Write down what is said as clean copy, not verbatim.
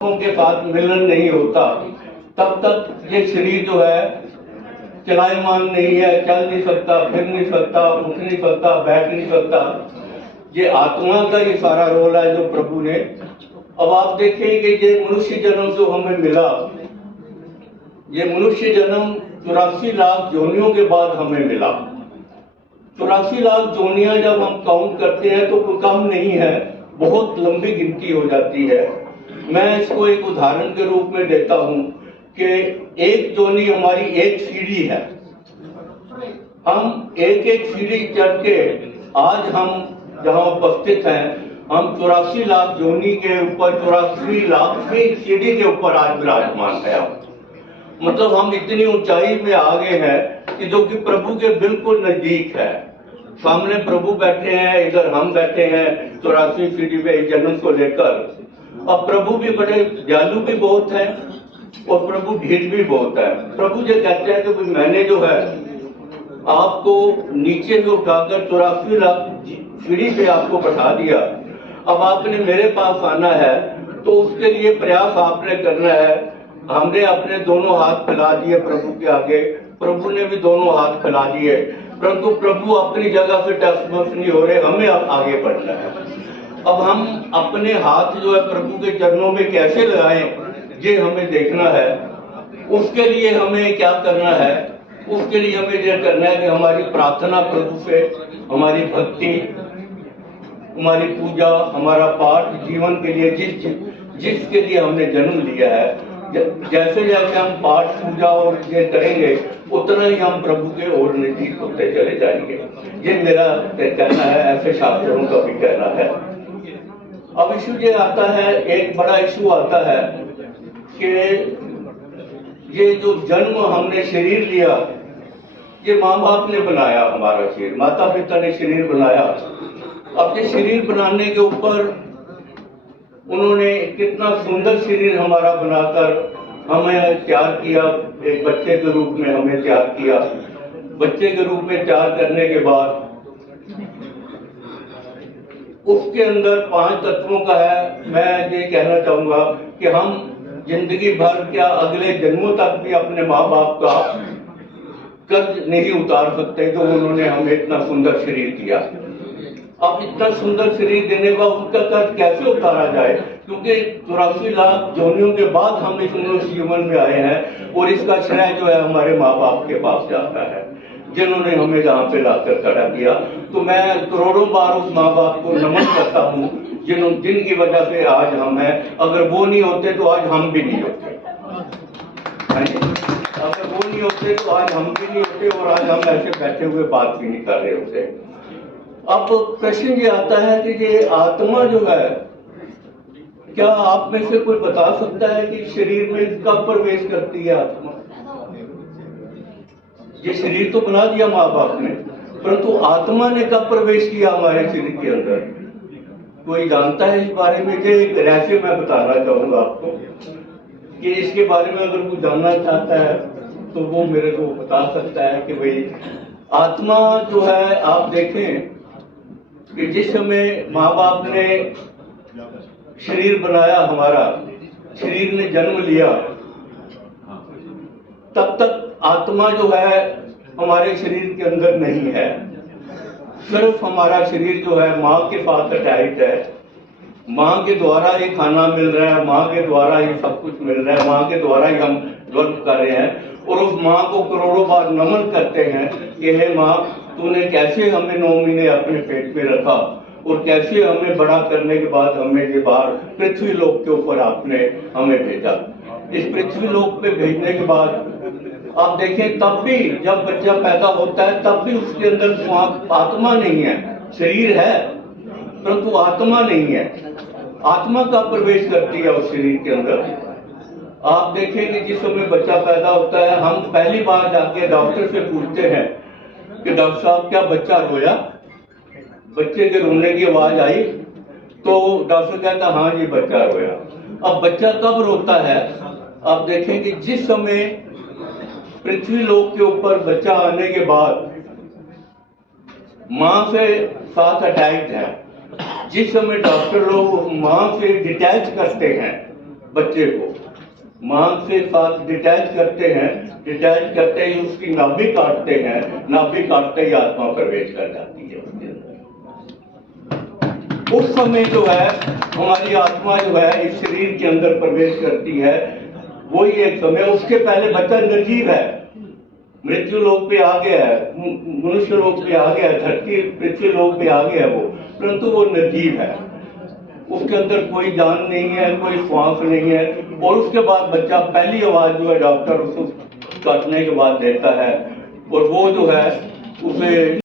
के साथ मिलन नहीं होता तब तक ये शरीर जो है चलायमान नहीं है, चल नहीं सकता, फिर नहीं सकता, उठ नहीं सकता, बैठ नहीं सकता। ये आत्मा का ये सारा रोल है जो प्रभु ने। अब आप देखें कि ये मनुष्य जन्म जो हमें मिला, ये मनुष्य जन्म 84 लाख योनियों के बाद हमें मिला। 84 लाख योनियां जब हम काउंट करते हैं तो कोई कम नहीं है, बहुत लंबी गिनती हो जाती है। मैं इसको एक उदाहरण के रूप में देता हूं कि एक जोनी हमारी एक सीढ़ी है। हम एक एक सीढ़ी चढ़ के आज हम जहां उपस्थित हैं, हम 84 लाख जोनी के ऊपर 84 लाख की सीढ़ी के ऊपर आज विराजमान है। मतलब हम इतनी ऊंचाई में आ गए हैं कि जो कि प्रभु के बिल्कुल नजदीक है। सामने प्रभु बैठे हैं, इधर हम बैठे हैं 84 सीढ़ी पे जन्म को लेकर। अब प्रभु भी बड़े दयालु भी बहुत है और प्रभु ढीठ भी बहुत है। प्रभु जो कहते हैं कि मैंने जो है आपको नीचे से उठाकर 84 लाख सीढ़ी पे आपको बैठा दिया। अब आपने मेरे पास आना है तो उसके लिए प्रयास आपने करना है। हमने अपने दोनों हाथ फैला दिए प्रभु के आगे, प्रभु ने भी दोनों हाथ फैला दिए, परंतु प्रभु अपनी जगह से टसमस नहीं हो रहे, हमें अब आगे बढ़ना है। अब हम अपने हाथ जो है प्रभु के चरणों में कैसे लगाएं, ये हमें देखना है। उसके लिए हमें क्या करना है? उसके लिए हमें यह करना है कि हमारी प्रार्थना प्रभु से, हमारी भक्ति, हमारी पूजा, हमारा पाठ जीवन के लिए जिसके लिए हमने जन्म लिया है, जैसे जैसे हम पाठ पूजा और ये करेंगे उतना ही हम प्रभु के और नजदीक होते चले जाएंगे। ये मेरा कहना है, ऐसे शास्त्रों का भी कहना है। अब इशू ये आता है, एक बड़ा इशू आता है कि ये जो जन्म हमने शरीर लिया, ये माँ बाप ने बनाया हमारा शरीर, माता पिता ने शरीर बनाया। अब ये शरीर बनाने के ऊपर उन्होंने कितना सुंदर शरीर हमारा बनाकर हमें तैयार किया, एक बच्चे के रूप में हमें तैयार किया। बच्चे के रूप में तैयार करने के बाद उसके अंदर 5 तत्वों का है। मैं ये कहना चाहूंगा कि हम जिंदगी भर क्या अगले जन्मों तक भी अपने माँ बाप का कर्ज नहीं उतार सकते जो उन्होंने हमें इतना सुंदर शरीर दिया। अब इतना सुंदर शरीर देने का उनका कर्ज कैसे उतारा जाए? क्योंकि 84 लाख योनियों के बाद हम इस मनुष्य जीवन में आए हैं और इसका श्रेय जो है हमारे माँ बाप के पास जाता है, जिन्होंने हमें जहाँ पे लाकर खड़ा किया। तो मैं करोड़ों बार उस माँ बाप को नमन करता हूँ जिनकी वजह से आज हम हैं। अगर वो नहीं होते तो आज हम भी नहीं होते, अगर वो नहीं होते तो आज हम भी नहीं होते और आज हम ऐसे बैठे हुए बात भी नहीं कर रहे होते। अब प्रश्न ये आता है कि ये आत्मा जो है, क्या आप में से कोई बता सकता है कि शरीर में कब प्रवेश करती है आत्मा? ये शरीर तो बना दिया माँ बाप ने, परंतु आत्मा ने कब प्रवेश किया हमारे शरीर के अंदर? कोई जानता है इस बारे में? ये एक रहस्य मैं बताना चाहूंगा आपको कि इसके बारे में अगर कोई जानना चाहता है तो वो मेरे को बता सकता है कि भाई आत्मा जो है, आप देखें कि जिस समय माँ बाप ने शरीर बनाया, हमारा शरीर ने जन्म लिया, तब तक आत्मा जो है हमारे शरीर के अंदर नहीं है। सिर्फ हमारा शरीर जो है माँ के साथ अटैच्ड है। माँ के द्वारा ही खाना मिल रहा है, माँ के द्वारा ही सब कुछ मिल रहा है, माँ के द्वारा ही हम वर्क कर रहे हैं और उस माँ को करोड़ों बार नमन करते हैं कि हे माँ, तूने कैसे हमें 9 महीने अपने पेट में रखा और कैसे हमें बड़ा करने के बाद हमें ये बाहर पृथ्वी लोक के ऊपर आपने हमें भेजा। इस पृथ्वी लोक पे भेजने के बाद आप देखें, तब भी जब बच्चा पैदा होता है तब भी उसके अंदर आत्मा नहीं है। शरीर है परंतु आत्मा नहीं है। आत्मा का प्रवेश करती है उस शरीर के अंदर। आप देखें कि जिस समय बच्चा पैदा होता है, हम पहली बार जाके डॉक्टर से पूछते हैं कि डॉक्टर साहब क्या बच्चा रोया? बच्चे के रोने की आवाज आई तो डॉक्टर कहता हाँ जी बच्चा रोया। अब बच्चा कब रोता है? आप देखें कि जिस समय पृथ्वी लोक के ऊपर बच्चा आने के बाद माँ से साथ अटैच्ड है, जिस समय डॉक्टर लोग माँ से डिटैच करते हैं बच्चे को मांग से साथ डिटैच करते हैं, डिटैच करते ही उसकी नाभि काटते हैं, नाभि काटते ही आत्मा प्रवेश कर जाती है उसके अंदर। उस समय जो है हमारी आत्मा जो है इस शरीर के अंदर प्रवेश करती है, वही एक समय। उसके पहले बच्चा निर्जीव है, मृत्यु लोक पे आ गया है, मनुष्य लोक पे आ गया है, धरती पृथ्वी लोक पे आ गया है वो, परंतु वो निर्जीव है, उसके अंदर कोई जान नहीं है, कोई श्वास नहीं है। और उसके बाद बच्चा पहली आवाज जो है डॉक्टर उसको काटने के बाद देता है, और वो जो है उसे